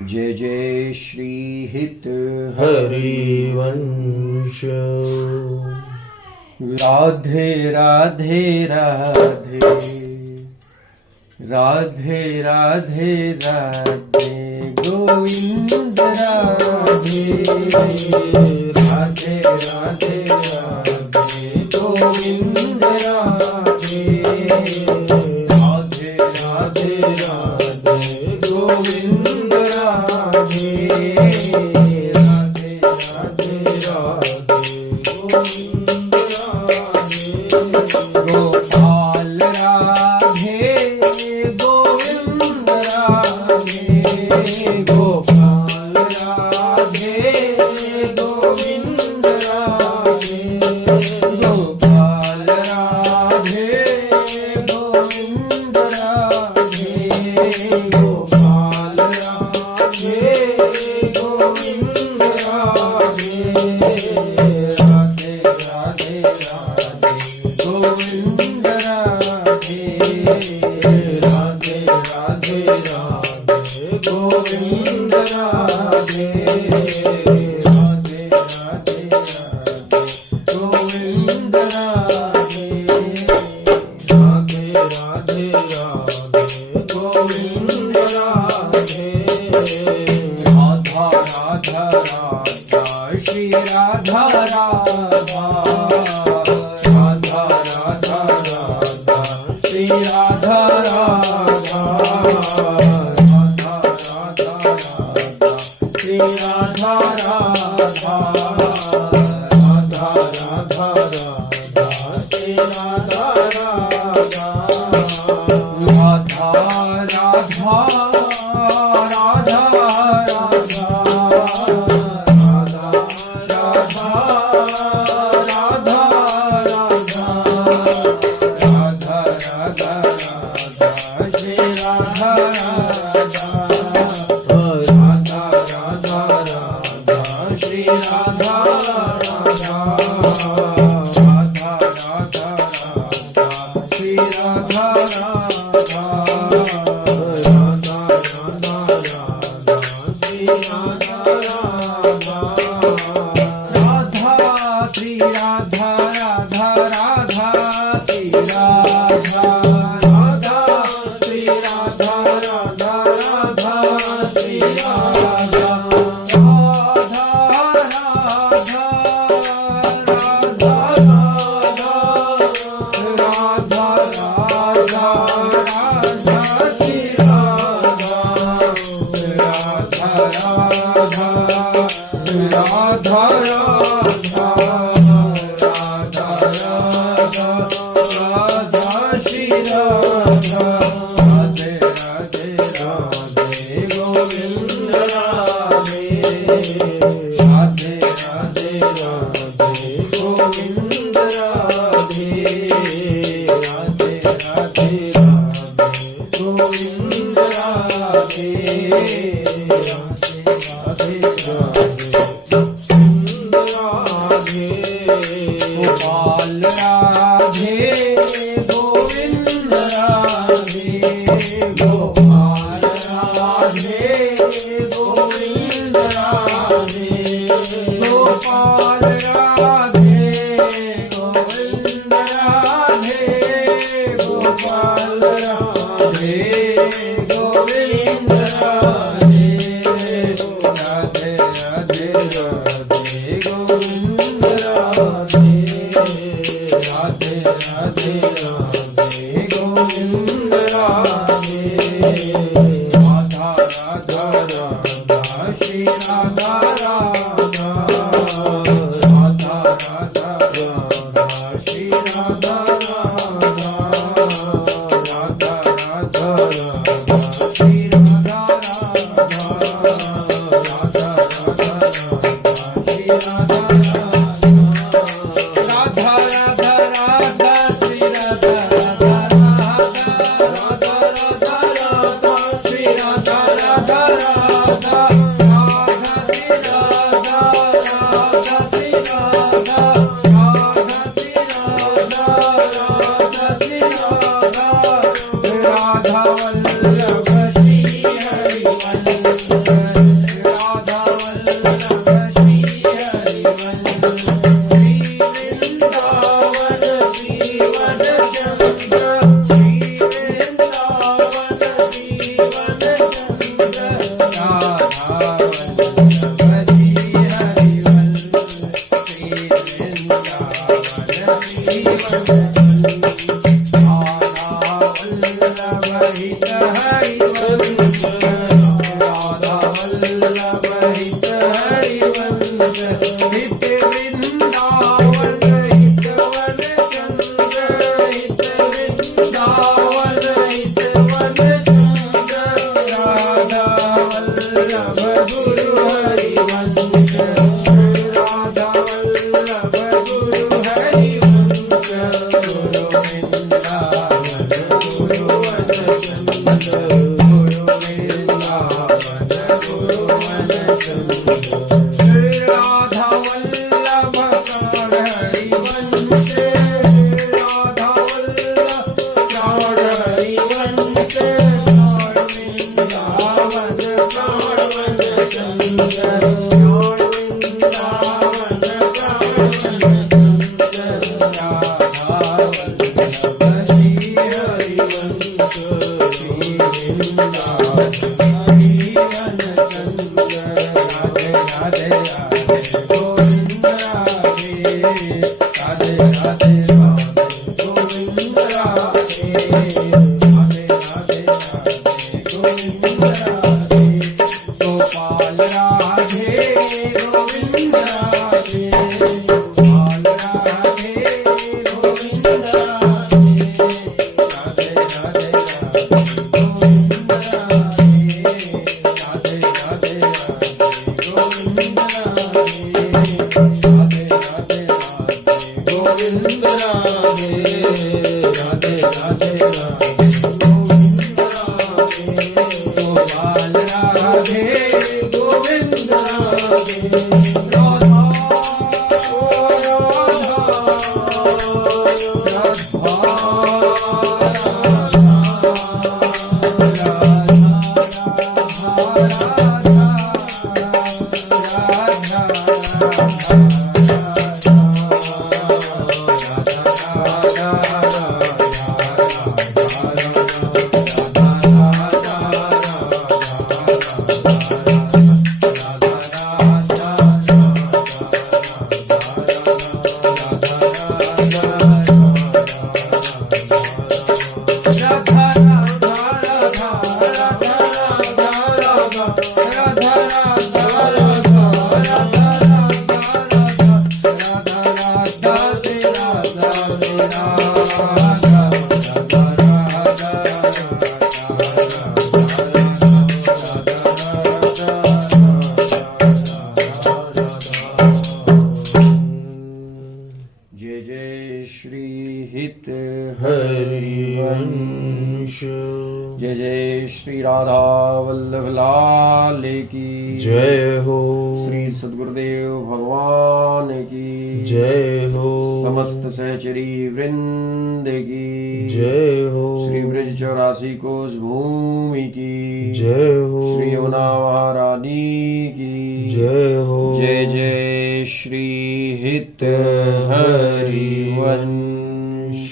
जय जय श्री हित हरिवंश। राधे राधे राधे राधे राधे राधे गोविंद राधे राधे राधे राधे गोविंद राधे राधे राधे राधे गोविंद राधे राधे राधे राधे गोविंद गोपाल राधे गोविंद राधे गोपाल राधे गोविंद राधे गोपाल राधे गोविंद राधे गोपाल राधे गोविंद राधे राधे राधे राधे गोविंद राधे राधे राधे राधे गोविंद राधे राधे राधे राधे गोविंद राधे राधे राधे राधे गोविंद राधे राधा राधा राधा श्री राधा राधा राधा राधा राधा श्री राधा राधा राधा राधा राधा श्री राधा राधा राधा राधा राधा श्री राधा राधा राधा राधा राधा राधा राधा राधा राधा राधा राधा श्री राधा राधा राधा राधा राधा श्री राधा राधा राधा राधा राधा श्री राधा राधा राधा राधा राधा श्री राधा राधा राधा श्री राधा राधा राधा श्री राधा राधा श्री राधा राधा राधा श्री राधा राधा राधा राधा राधा राधा श्री राधा राधा राधा राधा राधा राधा राधा श्री राधा राधे राधे राधे गोविंद राधे राधे राधे राधे गोविंद राधे राधे राधे राधे गोविंद राधे राधे राधे राधे गोपाल राधे गोविंद राधे गोपाल राधे गोविंद राधे गोपाल राधे गोविंद राधे गोपाल राधे गोविंद राधे राधे राधे राधे गोविंद राधे राधे राधे राधे गोविंद राधे राधा राधा राधा श्री राधा राधा राधा राधा राधा श्री राधा राधा राधा राधा राधा श्री राधा राधा राधा राधा राधा श्री राधा राधा राधा राधा श्री राधा राधा राधा राधा राधा श्री राधा राधा राधा राधा वल्लभ श्री हरि राधा वल्लभ श्री हरिवंश श्री वृंदावन जीवन चंद्र श्री वृंदावन जीवन चंद्र राधा वल्लभ श्री हरिवंश श्री वृंदावन जीवन हित हरिवंश राधा वल्लभ हित हरिवंश हित वृंदावन हित वन चंद्र हित वृंदावन हित वन चंद्र राधा वल्लभ गुरु हरिवंश राधा वल्लभ गुरु हरिवंश गुरु वृंदावन गुरु वन चंद्र गुरु वृंदावन गुरु वन चंद्र राधा वल्लभ हरिवंश राधा वल्लभ हरिवंश वृंदावन वन चंद्र वृंदावन राधा वल्लभ श्री हरिवंश श्री वृंदावन जीवन चंद्र राधे राधे राधे गोविंद राधे राधे राधे राधे गोविंद राधे राधे राधे राधे गोविंद राधे गोपाल राधे गोविंद राधे गोपाल राधे गोविंद राधे राधे राधे राधे गोविंद राधे राधे राधे राधे गोविंद राधे राधे राधे राधे गोविंद राधे राधे राधे राधे गोविंद राधे गोपाल राधे गोविंद राधे राधा जय जय श्री हित हरिवंश जय जय श्री राधा वल्लभ लाल की जय हो श्री सद्गुरुदेव भगवान की जय हो समस्त सहचरी वृंद की जय हो श्री ब्रज 84 कोस भूमि की जय हो श्री यमुना महारानी की जय हो जय जय श्री हित हरिवंश